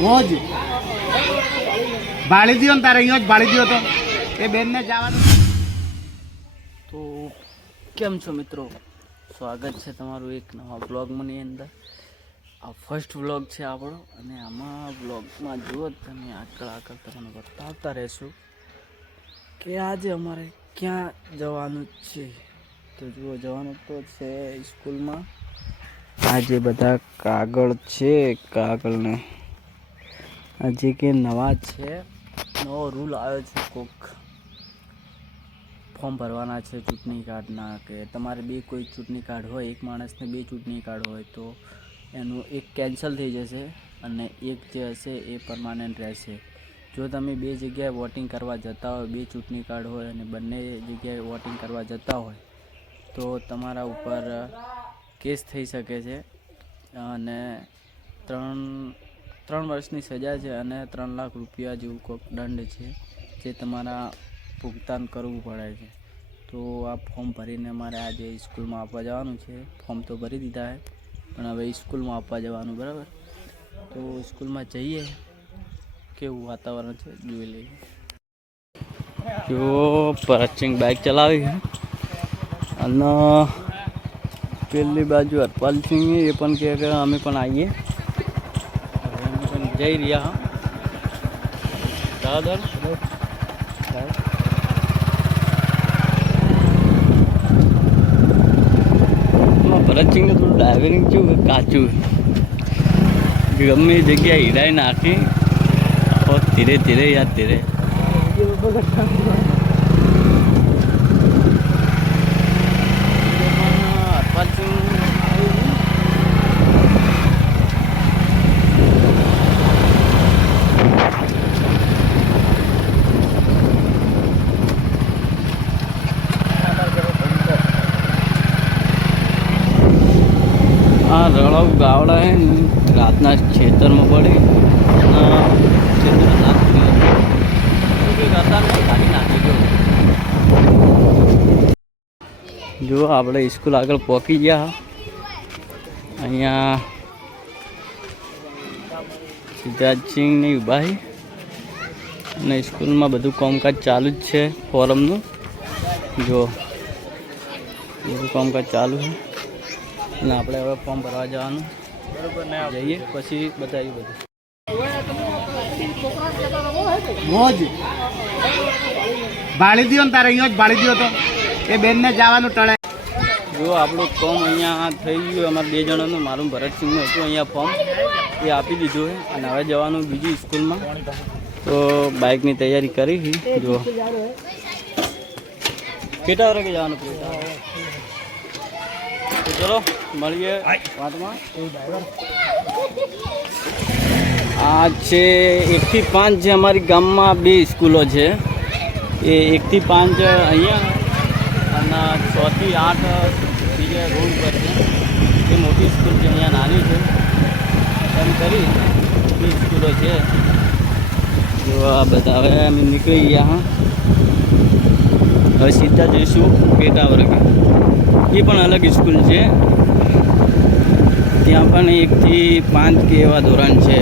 મોજ. બાળી દો ને તારે અહીંયા જ બાળી દ્યો તો. એ બેનને જવાનું. તો કેમ છો મિત્રો? સ્વાગત છે તમારું એક નવા બ્લોગમાંની અંદર. આ ફર્સ્ટ વ્લોગ છે આપણો અને આમાં બ્લોગમાં જુઓ તમે આગળ આગળ તમને બતાવતા રહેશું કે આજે અમારે ક્યાં જવાનું છે. તો જુઓ, જવાનું તો છે સ્કૂલમાં. આ જે બધા કાગળ છે, કાગળને. આ જે કે નવા છે, નવો રૂલ આવ્યો છે કોક. ફોર્મ ભરવાના છે ચૂંટણી કાર્ડના કે તમારે બે કોઈ ચૂંટણી કાર્ડ હોય, એક માણસને બે ચૂંટણી કાર્ડ હોય, તો એનું એક કેન્સલ થઈ જશે અને એક જે હશે એ પરમાનન્ટ રહેશે. જો તમે બે જગ્યાએ વોટિંગ કરવા જતા હોય, બે ચૂંટણી કાર્ડ હોય અને બંને જગ્યાએ વોટિંગ કરવા જતા હોય, તો તમારા ઉપર કેસ થઈ શકે છે અને ત્રણ ત્રણ વર્ષની સજા છે અને ત્રણ લાખ રૂપિયા જેવું કોઈક દંડ છે જે તમારા ભુગતાન કરવું પડે છે. તો આ ફોર્મ ભરીને મારે આજે સ્કૂલમાં આપવા જવાનું છે. ફોર્મ તો ભરી દીધા છે, પણ હવે સ્કૂલમાં આપવા જવાનું, બરાબર? તો સ્કૂલમાં જઈએ. કેવું વાતાવરણ છે, જોઈ લઈએ. જો પરચિંગ બાઇક ચલાવી અને પેલી બાજુ હરપાલસિંહ એ પણ કહે કે અમે પણ આવીએ હવે અમે પણ જઈ રહ્યા હા દાદા ભરતસિંહને થોડું ડ્રાઇવિંગ જેવું કાચું ગમે એ જગ્યાએ હિડાઈ નાખી તો ધીરે ધીરે યાદ ધીરે આ રળાવ ગાવડા હે રાતના ખેતરમાં પડે. જો આપણે સ્કૂલ આગળ પહોંચી ગયા. અહીંયા સિદ્ધાર્થસિંહની ઉભાઈ અને સ્કૂલમાં બધું કામકાજ ચાલુ જ છે ફોરમનું જો, બધું કામકાજ ચાલુ છે. અને આપણે હવે ફોર્મ ભરવા જવાનું. બરોબર ને જઈએ પછી બતાવીએ બધું. મોજ. ભાળી દો ને તારે અહીંયા જ ભાળી દ્યો તો. એ બેનને જવાનું ટળે. જો આપણું ફોર્મ અહીંયા થઈ ગયું અમારા બે જણાનું મારું ભરતસિંહનું હતું અહીંયા ફોર્મ એ આપી દીધું છે. અને હવે જવાનું બીજી સ્કૂલમાં. તો બાઇકની તૈયારી કરી છે. જો. કેટલા વાગે જવાનું? પેલા તો ચલો મળીએ વાતમાં. આ છે એકથી પાંચ જે અમારી ગામમાં બે સ્કૂલો છે. એ એકથી પાંચ અહીંયા અને છથી આઠ બીજા રોડ પર છે. એ મોટી સ્કૂલ છે અહીંયા નાની છે. એમ કરી બે સ્કૂલો છે. જો આ બધા હવે અમે નીકળી ગયા હા. હવે સીધા જઈશું પેટા વર્ગે. એ પણ અલગ સ્કૂલ છે. ત્યાં પણ એકથી પાંચ કે એવા ધોરણ છે.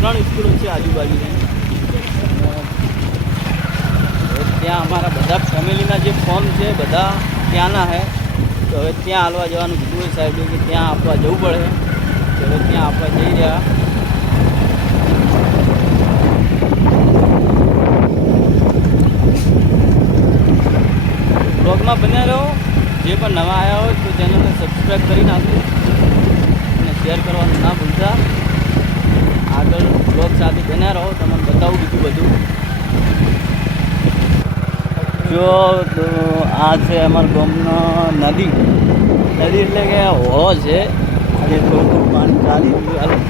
ત્રણ સ્કૂલો છે આજુબાજુ હવે ત્યાં અમારા બધા ફેમિલીના જે ફોર્મ છે બધા ત્યાંના છે તો હવે ત્યાં હાલવા જવાનું કીધું હોય સાહેબ કે ત્યાં આપવા જવું પડે. તો હવે ત્યાં આપવા જઈ રહ્યા. બ્લોગમાં બન્યા રહો. જે પણ નવા આવ્યા હોય તો ચેનલને સબસ્ક્રાઈબ કરી નાખો અને શેર કરવાનું ના ભૂલતા. આગળ બ્લોગ સાથે બન્યા રહો. તમને બતાવું બીજું બધું. જો આ છે અમારા ગામનો નદી. નદી એટલે કે હો છે. આજે થોડું પાણી ચાલી રહ્યું હાલો.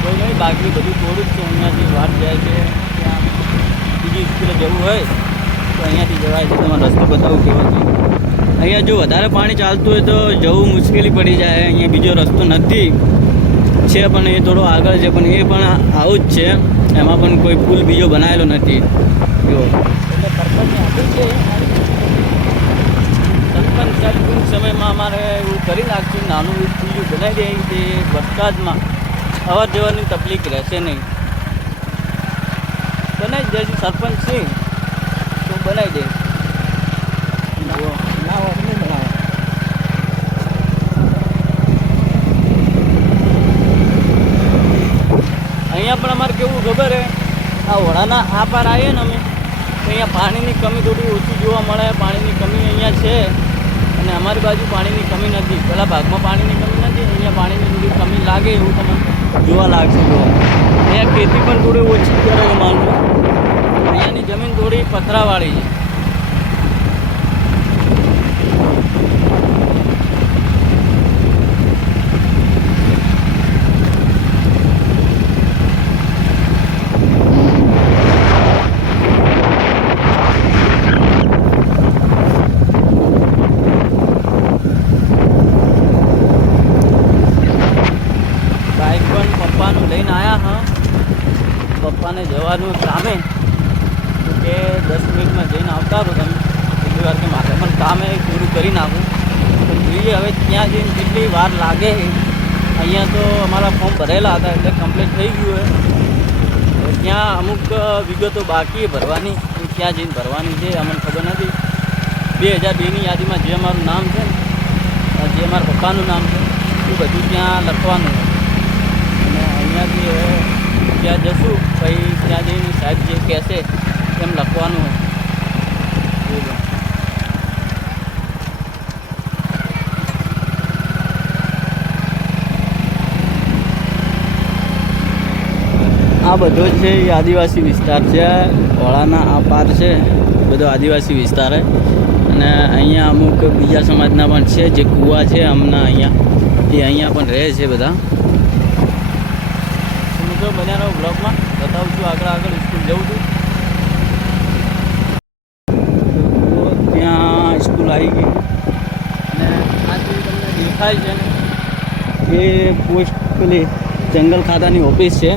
કોઈ નહીં, બાકી બધું થોડું જ છે. અહીંયાથી વાત જાય છે. ત્યાં બીજી સ્કૂલે જવું હોય. તો અહીંયાથી જવાય છે. તમારો રસ્તો બતાવું કેવો છે? અહીંયા જો વધારે પાણી ચાલતું હોય તો જવું મુશ્કેલી પડી જાય. અહીંયા બીજો રસ્તો નથી. છે પણ એ થોડો આગળ છે, પણ એ પણ આવું જ છે. એમાં પણ કોઈ પુલ બીજો બનાવેલો નથી. જો. સમયમાં અમારે એવું કરી નાખશું. નાનું બીજું બનાવી દે કે વરસાદમાં. અવર જવરની તકલીફ રહેશે નહીં. બનાવી દેશું સરપંચ તો બનાવી દે. અહીંયા પણ અમારે કેવું ખબર હે? આ વડાના આ પાર આવીએ ને અમે અહીંયા પાણીની કમી થોડી ઓછી જોવા મળે પાણીની કમી અહીંયા છે. અને અમારી બાજુ પાણીની કમી નથી. પેલા ભાગમાં પાણીની કમી નથી અહીંયા પાણીની થોડી કમી લાગે એવું તમને જોવા લાગશે જોવા. અહીંયા ખેતી પણ થોડી ઓછી કરે માનવું જમીન થોડી પથરાવાળી છે બાઇક પણ પપ્પાનું લઈને આવ્યા હા પપ્પાને જવાનું કામે તો કે દસ મિનિટમાં જઈને આવતા રહો તમે કેટલી વાર કે મારે પણ કામે પૂરું કરી નાખું તો જોઈએ, હવે ત્યાં જઈને કેટલી વાર લાગે અહીંયા તો અમારા ફોર્મ ભરેલા હતા એટલે કમ્પ્લીટ થઈ ગયું હવે ત્યાં અમુક વિગતો બાકી ભરવાની. ક્યાં જઈને ભરવાની છે, અમને ખબર નથી. બે હજાર બેની યાદીમાં જે અમારું નામ છે જે અમારા પપ્પાનું નામ છે, એ બધું ત્યાં લખવાનું અને અહીંયાથી હવે ત્યાં જશું, પછી ત્યાં જઈને સાહેબ જે કહેશે, એમ લખવાનું હોય એવું. આ બધો છે એ આદિવાસી વિસ્તાર છે વડાના આ પાર છે બધો આદિવાસી વિસ્તાર છે. અને અહીંયા અમુક બીજા સમાજના પણ છે જે કુવા છે હમણાં અહીંયા એ અહીંયા પણ રહે છે બધા. મિત્રો બન્યા રહો બ્લોગમાં બતાવું છું આગળ આગળ સ્કૂલ જવું છું. ત્યાં સ્કૂલ આવી ગઈ. અને આ તમને દેખાય છે ને એ પોસ્ટ પેલી જંગલ ખાતાની ઓફિસ છે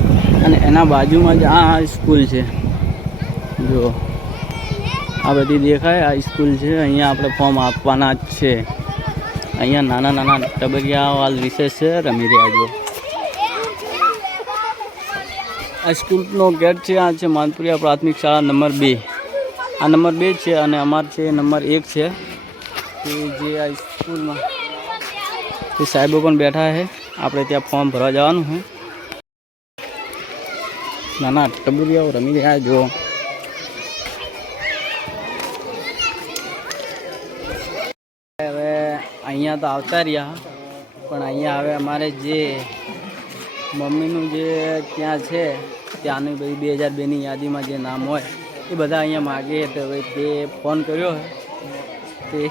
અને એના બાજુમાં જ આ સ્કૂલ છે. જો આ બધી દેખાય, આ સ્કૂલ છે. અહીંયા આપણે ફોર્મ આપવાના જ છે. અહીંયા નાના નાના ટબરિયાવાલ વિશેષ છે, રમી રહ્યા જો આ સ્કૂલનો ગેટ છે, આ છે માનપુરિયા પ્રાથમિક શાળા નંબર બે. આ નંબર બે છે અને અમાર છે નંબર એક છે. કે જે આ સ્કૂલમાં એ સાહેબો પણ બેઠા છે. આપણે ત્યાં ફોર્મ ભરવા જવાનું છે. નાના ટબુરિયાઓ રમી રહ્યા જો હવે અહીંયા તો આવતા રહ્યા, પણ અહીંયા હવે અમારે જે મમ્મીનું જે ત્યાં છે, ત્યાંની બધી બે હજાર બેની યાદીમાં જે નામ હોય, એ બધા અહીંયા માગે તો હવે તે ફોન કર્યો તે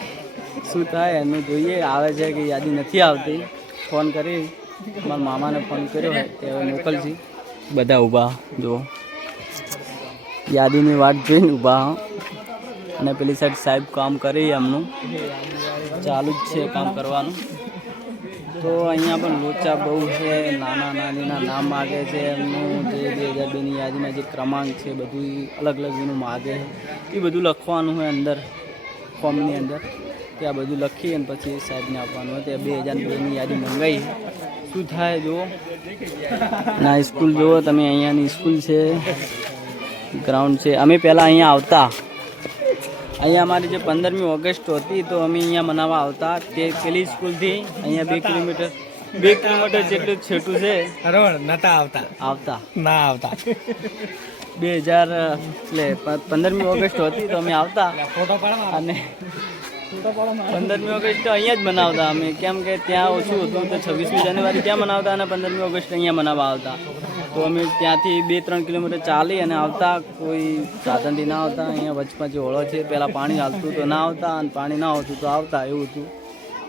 શું થાય એનું જોઈએ, આવે છે કે યાદી નથી આવતી. ફોન કરી. મારા મામાને ફોન કર્યો હોય હવે મોકલજી. બધા ઊભા, જુઓ. યાદીની વાટ જોઈને ઊભા. અને પેલી સાઈડ સાહેબ કામ કરી એમનું. ચાલુ જ છે કામ કરવાનું. તો અહીંયા પણ લોચા બહુ છે, નાના નાનીના નામ માગે છે એમનું. જે બે હજાર બેની યાદીમાં જે ક્રમાંક છે બધું અલગ અલગ એનું માગે છે. એ બધું લખવાનું હોય અંદર, ફોર્મની અંદર. ત્યાં બધું લખી અને પછી સાહેબને આપવાનું ત્યાં બે હજાર બેની યાદી મંગાવી. શું થાય જુઓ? ના સ્કૂલ જુઓ તમે અહીંયાની સ્કૂલ છે ગ્રાઉન્ડ છે. અમે પહેલાં અહીંયા આવતા. અહીંયા અમારી જે પંદરમી ઓગસ્ટ હતી તો અમે અહીંયા મનાવવા આવતા. તે પેલી સ્કૂલથી અહીંયા બે કિલોમીટર બે કિલોમીટર જેટલું છેટું છે. બરોબર નતા આવતા. આવતા. ના આવતા. બે હજાર એટલે પંદરમી ઓગસ્ટ હતી તો અમે આવતા. ફોટો પાડવા અને પંદરમી ઓગસ્ટ અહીંયા જ મનાવતા અમે. કેમ કે ત્યાં ઓછું હતું તો છવ્વીસમી જાન્યુઆરી ત્યાં મનાવતા અને પંદરમી ઓગસ્ટ અહીંયા મનાવવા આવતા. તો અમે ત્યાંથી બે ત્રણ કિલોમીટર ચાલી અને આવતા. કોઈ સાધનથી ના આવતા. અહીંયા વચમાં જે ઓળો છે, પહેલાં પાણી હાલતું તો ના આવતા અને પાણી ના આવતું તો આવતા એવું હતું.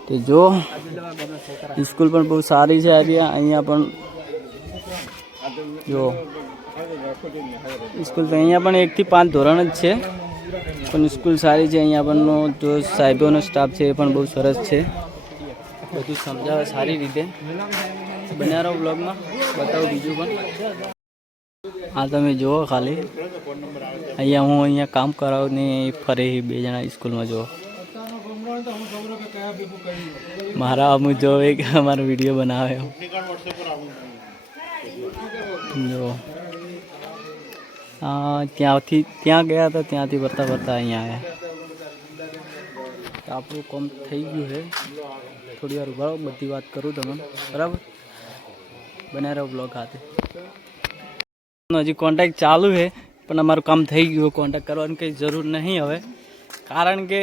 તો જો, સ્કૂલ પણ બહુ સારી છે અહીંયા પણ જો, સ્કૂલ તો અહીંયા પણ એકથી પાંચ ધોરણ જ છે. પણ સ્કૂલ સારી છે, અહીંયા પણનો જો સાહેબોનો સ્ટાફ છે એ પણ બહુ સરસ છે. બધું સમજાવે સારી રીતે. બન્યા રહો બ્લોગમાં બતાવું બીજું પણ. હા, તમે જુઓ ખાલી. અહીંયા હું અહીંયા કામ કરાવું ને ફરે બે જણા સ્કૂલમાં જુઓ. મારા અમુક જો એક અમારો વીડિયો બનાવ્યો જો ત્યાંથી ત્યાં ગયા હતા, ત્યાંથી ફરતા ફરતા અહીંયા આવ્યા. તો આપણું કામ થઈ ગયું છે. થોડી વાર ઊભા બધી વાત કરું તમને. બરાબર? બને રહો બ્લોગ હાથે. હજી કોન્ટેક્ટ ચાલુ છે, પણ અમારું કામ થઈ ગયું કોન્ટેક્ટ કરવાની કંઈ જરૂર નહીં હવે. કારણ કે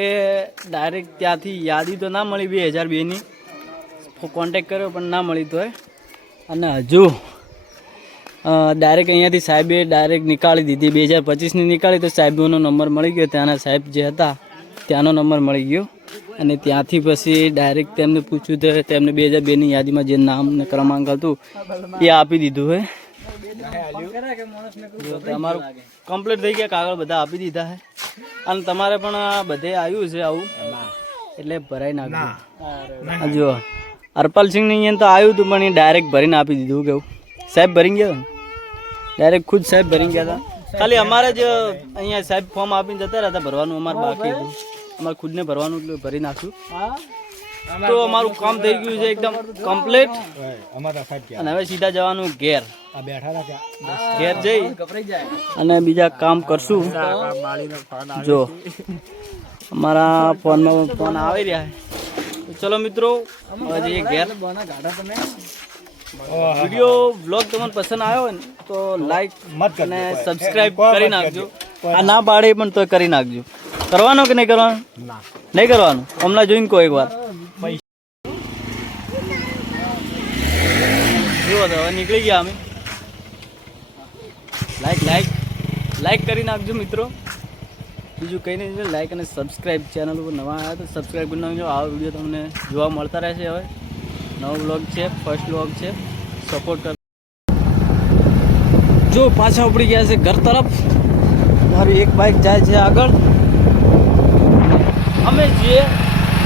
ડાયરેક્ટ ત્યાંથી યાદી તો ના મળી બે હજાર બેની. કોન્ટેક કર્યો પણ ના મળી તો અને હજુ ડાયરેક્ટ અહીંયાથી સાહેબે ડાયરેક્ટ નીકાળી દીધી. બે હજાર પચીસની નીકાળી તો સાહેબનો નંબર મળી ગયો. ત્યાંના સાહેબ જે હતા ત્યાંનો નંબર મળી ગયો. અને ત્યાંથી પછી ડાયરેક્ટ તેમને પૂછ્યું તો તેમને બે હજાર બેની યાદીમાં જે નામ ને ક્રમાંક હતું એ આપી દીધું હે. તમારું કમ્પ્લીટ થઈ ગયા. કાગળ બધા આપી દીધા હે. અને તમારે પણ બધે આવ્યું છે આવું? એટલે ભરાઈ નાખ્યું. જુઓ હરપાલસિંહની અહીંયા તો આવ્યું હતું પણ એ ડાયરેક્ટ ભરીને આપી દીધું. કેવું? સાહેબ ભરી ગયા? ડાયરેક્ટ ખુદ સાહેબ ભરી ગયા હતા. ખાલી અમારે જ અહીંયા સાહેબ ફોર્મ આપીને જતા રહ્યા હતા ભરવાનું અમારે બાકી હતું. અમારે ખુદને ભરવાનું એટલે ભરી નાખ્યું. તો અમારું કામ થઈ ગયું છે એકદમ કમ્પ્લીટ અને હવે સીધા જવાનું ઘેર. ઘેર જઈ અને બીજા કામ કરશું. જો અમારા ફોનમાં ફોન આવી રહ્યા છે. ચલો મિત્રો હવે જઈએ ઘેર. વીડિયો બ્લોગ તમને પસંદ આવ્યો હોય ને તો લાઈક અને સબસ્ક્રાઇબ કરી નાખજો. આ ના. પાડે પણ તો કરી નાખજો. કરવાનો કે નહીં કરવાનો? નહીં કરવાનું. હમણાં જોઈને કહો એકવાર. જુઓ તો હવે નીકળી ગયા અમે. લાઈક લાઈક લાઈક કરી નાખજો મિત્રો. બીજું કંઈ નહીં લાઈક અને સબસ્ક્રાઇબ ચેનલ ઉપર નવા આવ્યા તો સબસ્ક્રાઇબ કરી નાખજો. આ વીડિયો તમને જોવા મળતા રહેશે હવે. નવો બ્લોગ છે ફર્સ્ટ બ્લોગ છે. સપોર્ટ કર જો પાછા ઉપડી ગયા છે ઘર તરફ. મારી એક બાઇક જાય છે આગળ. અમે છીએ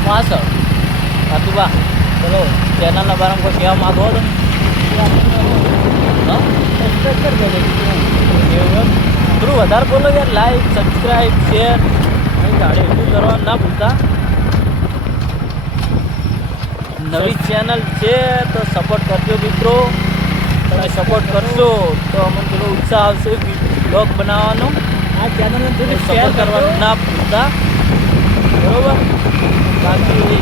પાછળ. હાથુબા ચલો ચેનલના બારામાં કોઈ કહેવા માગો તો થોડું વધારે બોલો યાર લાઈક સબસ્ક્રાઈબ શેર ગાડી કરવાનું ના ભૂલતા. નવી ચેનલ છે તો સપોર્ટ કરજો મિત્રો. તમે સપોર્ટ કરશો તો અમને થોડો ઉત્સાહ આવશે બ્લોગ બનાવવાનો. આ ચેનલને થોડું શેર કરવાનું ના ભૂલતા. બરોબર? બાકી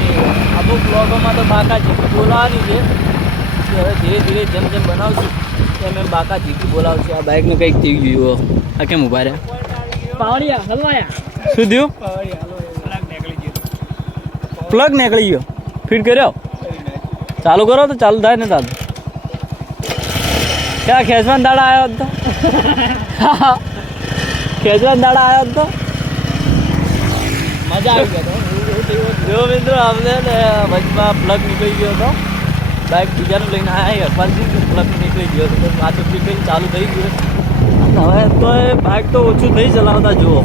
અમુક બ્લોગોમાં તો બાકા જીતી બોલાવવાની છે. કે હવે ધીરે ધીરે જેમ જેમ બનાવશું તેમ એમ બાકા જીતી બોલાવશું. આ બાઇકનું કંઈક થઈ ગયું આ કેમ ઊભા રહ્યા? પાવડિયા હલવાયા. શું થયું? પ્લગ નીકળી ગયો. ફિટ કર્યો? ચાલુ કરો તો ચાલુ થાય ને દાદા ક્યાં ખેંચવાન દાડા આવ્યો હતો ખેંચવાન દાડા આવ્યો હતો મજા આવી ગયો જો મિત્રો અમને વચમાં પ્લગ નીકળી ગયો હતો બાઇક બીજાનું લઈને આવ્યા હરપાલથી પ્લગ નીકળી ગયો હતો પાછું ફિટ ચાલુ થઈ ગયું હવે તો બાઇક તો ઓછું નહીં ચલાવતા જુઓ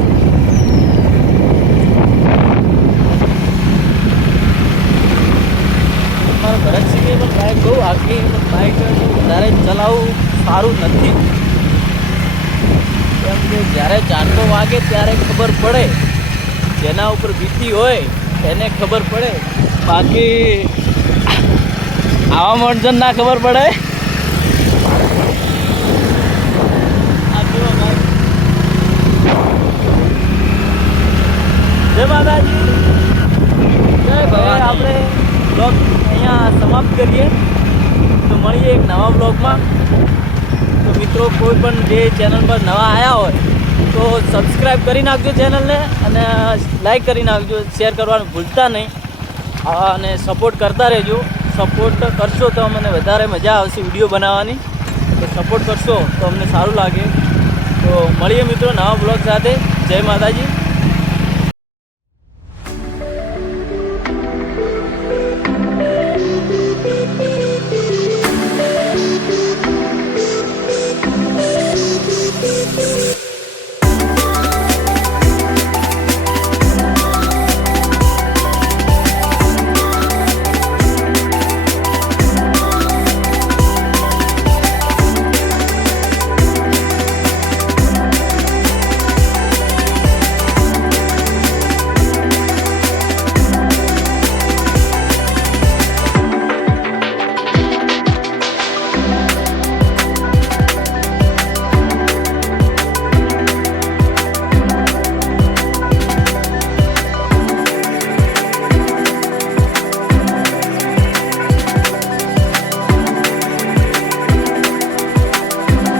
મારો ભરત સિંહે પણ બાઇક બહુ આગી બાઇક વધારે ચલાવવું સારું નથી કેમ કે જ્યારે વાગે ત્યારે ખબર પડે. જેના ઉપર વીતી હોય એને ખબર પડે. બાકી આવા મણજન ના ખબર પડે. જય માતાજી. જય ભગવાન આપણે બ્લોગ અહીંયા સમાપ્ત કરીએ. તો મળીએ એક નવા બ્લોગમાં તો મિત્રો, કોઈ પણ જે ચેનલ પર નવા આવ્યા હોય તો સબસ્ક્રાઈબ કરી નાખજો ચેનલને અને લાઈક કરી નાખજો શેર કરવાનું ભૂલતા નહીં. અને સપોર્ટ કરતા રહેજો. સપોર્ટ કરશો તો અમને વધારે મજા આવશે વીડિયો બનાવવાની. તો સપોર્ટ કરશો તો અમને સારું લાગે. તો મળીએ મિત્રો નવા બ્લોગ સાથે. જય માતાજી.